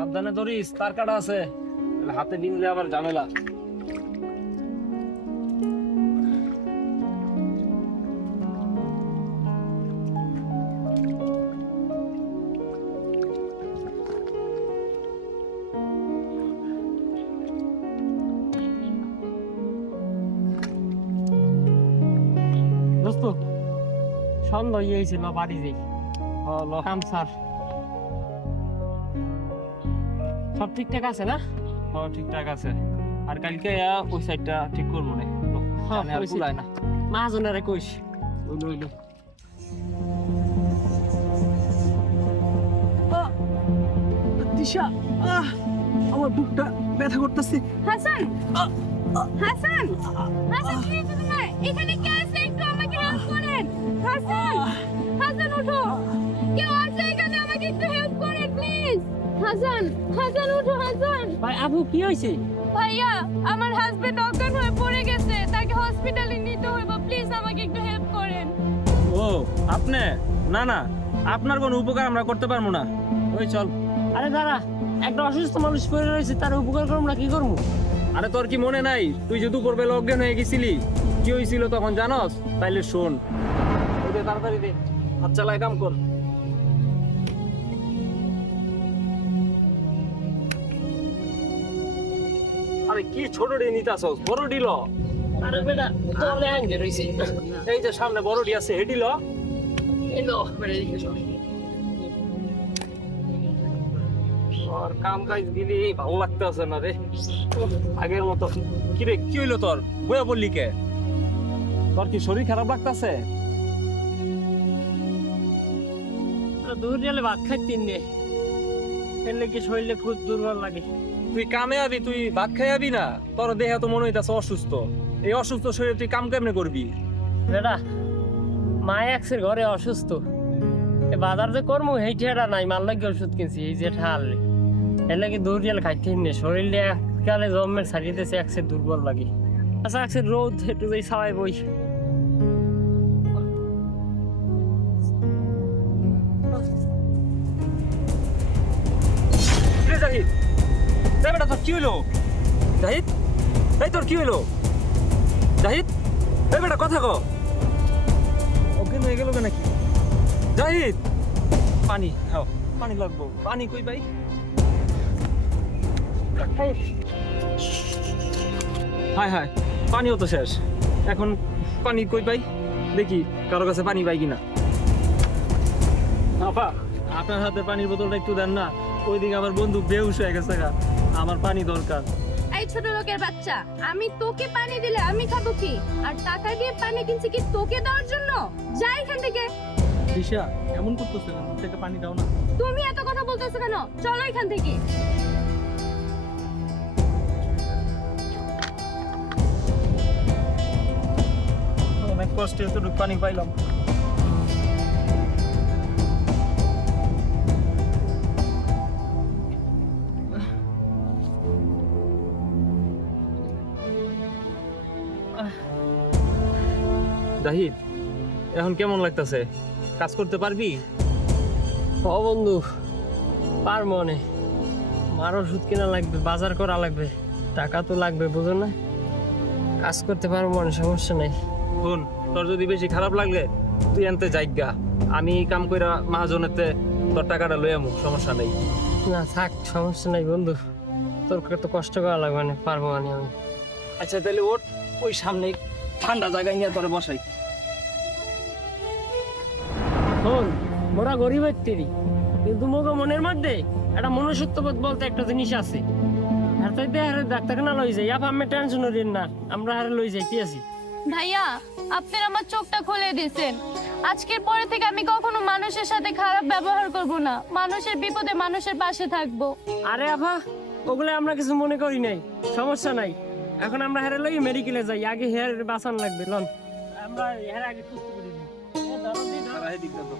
সাবধানে ধরিস, তার কাটা আছে, হাতে নিলে আবার ঝামেলা। দোস্ত সন্ধ্যা হয়েছিল, বাড়ি যাই। কাম স্যার সব ঠিকঠাক আছে না? ঠিকঠাক আছে। আর কালকে ওই সাইডটা ঠিক করবো না, আর কুলায় না। মাহাজনারে কইস। দিশা, আমার বুকটা ব্যথা করতেছে। হাসান, হাসান, হাসান কি হয়েছে তোমার? এখানে কে আছে? একটু আমাকে হেল্প করেন। হাসান, হাসান ওঠো। কেউ আছে এখানে? আমাকে একটু হেল্প করেন প্লিজ। হাসান, হাসান ওঠো হাসান। ভাই আবু কি হয়েছে? ভাইয়া, আমার হাজবেন্ড অজ্ঞান হয়ে পড়ে গেছে, তাকে হসপিটালে নিতে হইব, প্লিজ আমাকে একটু হেল্প করেন। ও আপনি? না না, আপনার কোনো উপকার আমরা করতে পারবো না। ওই চল। আরে দাঁড়া, একটা অসুস্থ মানুষ পড়ে রয়েছে, তার উপকার করবো না কি করবো? আরে তোর কি মনে নাই তুই যে দুপুর বেলা অজ্ঞান হয়ে গেছিলি? কি হয়েছিল তখন জানস? তাইলে শোন। ওই দে তাড়াতাড়ি দে, হাত চালাই কাম কর। আরে কি ছোট ডি নিতাছস, বড় ডিল। আরে বেটা তোলে আঙ্গে রইছে। এই যে সামনে বড় ডি আছে, হেডিল। এলো বেটা দিকে সব। আর কাম কাজ দিলি ভালো লাগতেছে না রে আগের মতো। কি রে, কি হইলো তোর? বইয়া বললি কে? তোর কি শরীর খারাপ লাগতেছে? দূর গেলে ভাত খাইতে নে, এলে কি শরীরে খুব দুর্বল লাগে। তুই কামে আবি, তুই ভাত খাই আবি না? তোর দেহে তো মনে হইতাছে অসুস্থ। এই অসুস্থ শরীরে তুই কাম কেমনে করবি? বেটা মা একসের ঘরে অসুস্থ, এ বাজার যে করবো হেইটা নাই, মাল লাগে ওষুধ কিনছি এই যে ঠাল। এলে কি দূর গেলে খাইতে নে, শরীরে এককালে জন্মের ছাড়িতেছে, একসের দুর্বল লাগে। আচ্ছা একসের রোদ একটু যাই ছাওয়াই বই। রে জাহিদ, রে বেটা তোর কি হইলো? জাহিদ, এই তোর কি হইলো? জাহিদ, এই বেটা কথা কও। অজ্ঞান হয়ে গেল নাকি? জাহিদ, পানি খাও, পানি লাগবো। পানি কই পাই? হায় হায়, পানিও তো শেষ। এখন পানি কই পাই? দেখি কারো কাছে পানি পাই কিনা। আপা, আপনার হাতে পানির বোতলটা একটু দেন না। ওইদিকে আমার বন্ধু বেহুশ হয়ে গেছে, আমার পানি দরকার। এই ছোট লোকের বাচ্চা, আমি তোকে পানি দিলে আমি খাবো কি? আর টাকা দিয়ে পানি কিনছি কি তোকে দেওয়ার জন্য? যা এখান থেকে। দিশা, এমন করতেছে কেন? থেকে পানি দাও না। তুমি এত কথা বলতেছো কেন? চলো এখান থেকে। অনেক কষ্টে এতটুকু পানি পাইলাম। জাহিদ, এখন কেমন লাগতেছে? কাজ করতে পারবি? ও বন্ধু পারবো না, মার ওষুধ কেনা লাগবে, বাজার করা লাগবে, টাকা তো লাগবে, বুঝো না? কাজ করতে পারবো না, সমস্যা নাই। শোন, তোর যদি বেশি খারাপ লাগলে তুই আনতে যাইগা, আমি কাম কইরা মহাজনেতে তোর টাকাটা লই আমু, সমস্যা নেই। না থাক, সমস্যা নাই বন্ধু, তোর তো কষ্ট করা লাগবে না, পারবো না আমি। আচ্ছা তাহলে ওঠ, ওই সামনে ঠান্ডা জায়গায় নিয়ে তোরে বসাই। শোন, মোরা গরিবের তেরি, কিন্তু মোগো মনের মধ্যে একটা মনুষ্যত্ববোধ বলতে একটা জিনিস আছে। আর তাই হারে ডাক্তারখানা লই যাই, আপা আমি টেনশন করেন না, আমরা হারে লই যাইতে আছি। ভাইয়া, আপনার আমার চোখটা খুলে দিয়েছেন। আজকের পরে থেকে আমি কখনো মানুষের সাথে খারাপ ব্যবহার করব না, মানুষের বিপদে মানুষের পাশে থাকবো। আরে আপা, ওগুলো আমরা কিছু মনে করি নাই, সমস্যা নাই। এখন আমরা হেরে লই মেডিকেলে যাই, আগে হেয়ার বাঁচান লাগবে, লন আমরা হেয়ার আগে সুস্থ করে দিই। আর এদিকটা তো।